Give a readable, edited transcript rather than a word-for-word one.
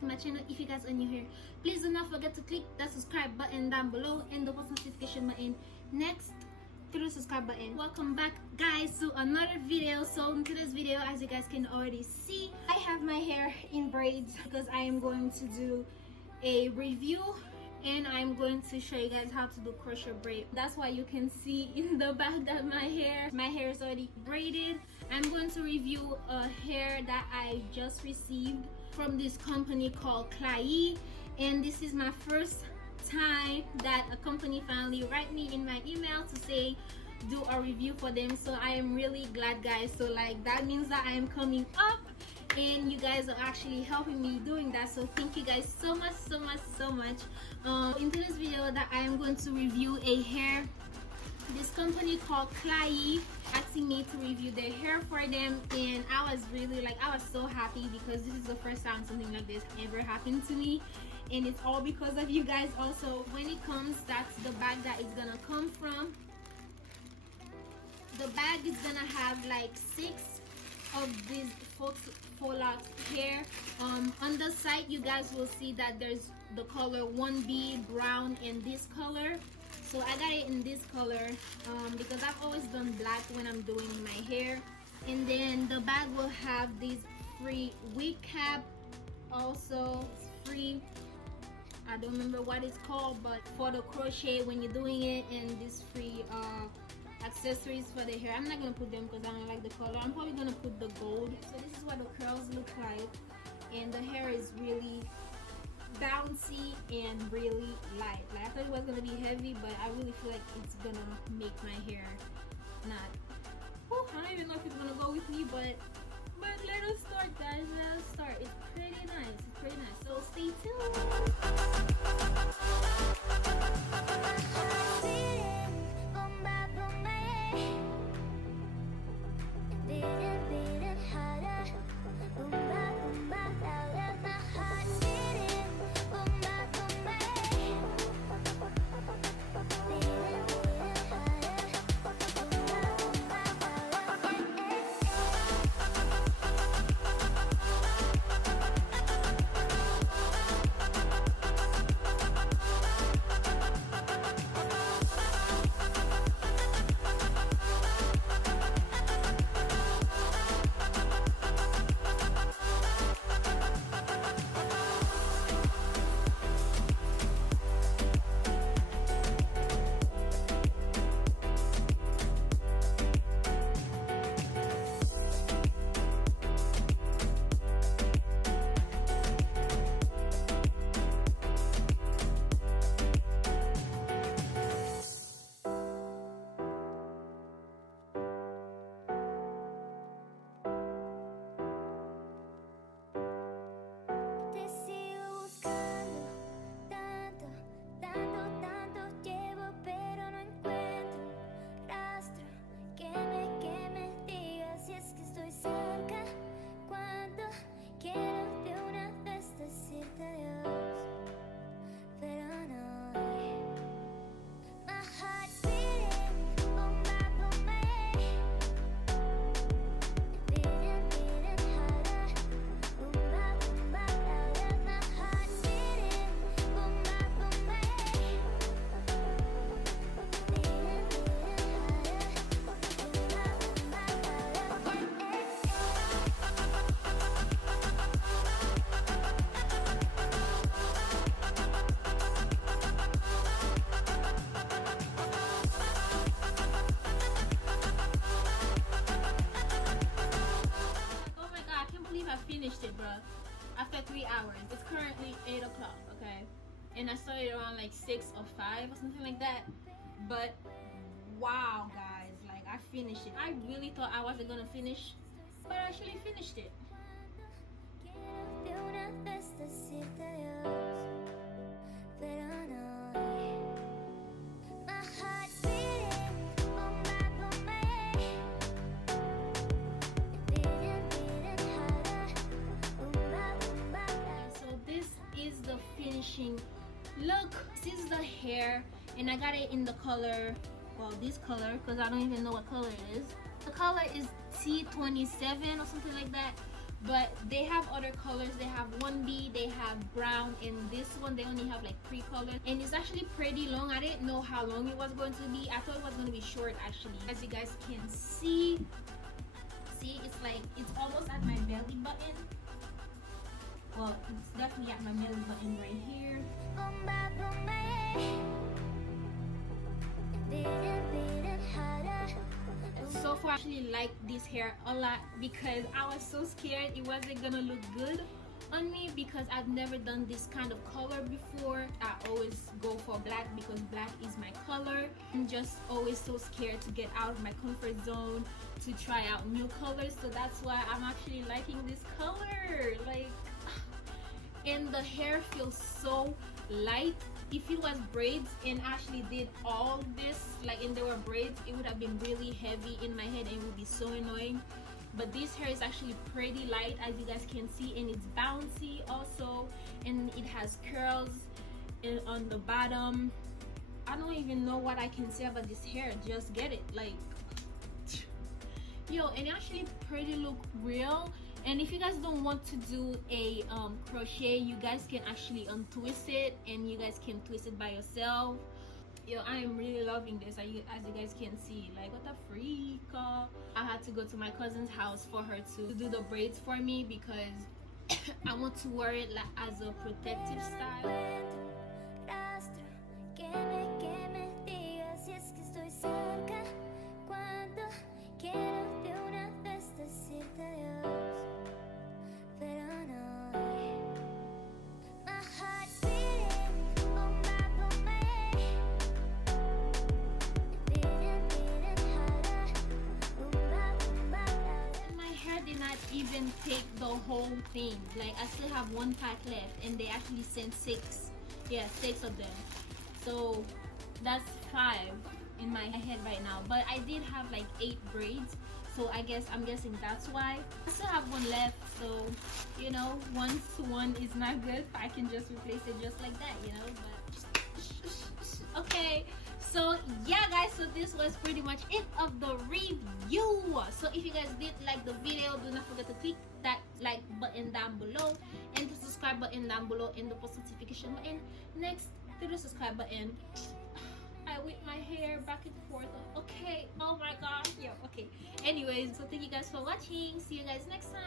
to my channel. If you guys are new here, please do not forget to click that subscribe button down below and the post notification button next to the subscribe button. Welcome back guys to another video. So in today's video, as you guys can already see, I have my hair in braids because I am going to do a review and I'm going to show you guys how to do crochet braid. That's why you can see in the back that my hair is already braided. I'm going to review a hair that I just received from this company called KLAIYI, and this is my first time that a company finally write me in my email to say do a review for them. So I am really glad guys. So like that means that I am coming up and you guys are actually helping me doing that, so thank you guys so much. In today's video that I am going to review a hair. This company called KLAIYI asking me to review their hair for them, and I was really like, I was so happy because this is the first time something like this ever happened to me, and it's all because of you guys. Also, when it comes, that's the bag that it's gonna come from. The bag is gonna have like 6 of these FAUX LOCS hair. On the side you guys will see that there's the color 1B brown and this color, so I got it in this color because I've always done black when I'm doing my hair. And then the bag will have this free wig cap, also free, I don't remember what it's called, but for the crochet when you're doing it, and this free accessories for the hair. I'm not gonna put them because I don't like the color. I'm probably gonna put the gold. So this is what the curls look like, and the hair is really bouncy and really light. Like I thought it was gonna be heavy, but I really feel like it's gonna make my hair not, I don't even know if it's gonna go with me, but let us start guys. Let us start. It's pretty nice, so stay tuned. Finished it, bro, after 3 hours. It's currently 8 o'clock, okay, and I started around like 6 or 5 or something like that. But wow guys, like I finished it. I really thought I wasn't gonna finish, but I actually finished it. The finishing look. This is the hair, and I got it in the color, well, this color, because I don't even know what color it is. The color is T27 or something like that. but they have other colors. They have 1B, they have brown, and this one they only have like 3 colors, and it's actually pretty long. I didn't know how long it was going to be. I thought it was going to be short actually. As you guys can see, it's like it's almost at my belly button. Well, it's definitely at my belly button right here. So far I actually like this hair a lot because I was so scared it wasn't gonna look good on me because I've never done this kind of color before. I always go for black because black is my color. I'm just always so scared to get out of my comfort zone to try out new colors, so that's why I'm actually liking this color. Like, and the hair feels so light. If it was braids and actually did all this like and there were braids, it would have been really heavy in my head and it would be so annoying. But this hair is actually pretty light, as you guys can see, and it's bouncy also, and it has curls on the bottom. I don't even know what I can say about this hair. Just get it, like, yo, and it actually pretty look real. And if you guys don't want to do a crochet, you guys can actually untwist it, and you guys can twist it by yourself. Yo, I am really loving this. As you guys can see, like, what a freak. I had to go to my cousin's house for her to do the braids for me because I want to wear it like as a protective style. Even take the whole thing. Like, I still have 1 pack left, and they actually sent 6. Yeah, 6 of them. So that's 5 in my head right now. But I did have like 8 braids, so I'm guessing that's why. I still have 1 left, so you know, 1 to 1 is not good. I can just replace it just like that, you know. But okay. So yeah guys, so this was pretty much it of the review. So if you guys did like the video, do not forget to click that like button down below and the subscribe button down below and the post notification button next to the subscribe button. I whip my hair back and forth. Okay, oh my gosh, yeah, okay. Anyways, so thank you guys for watching. See you guys next time.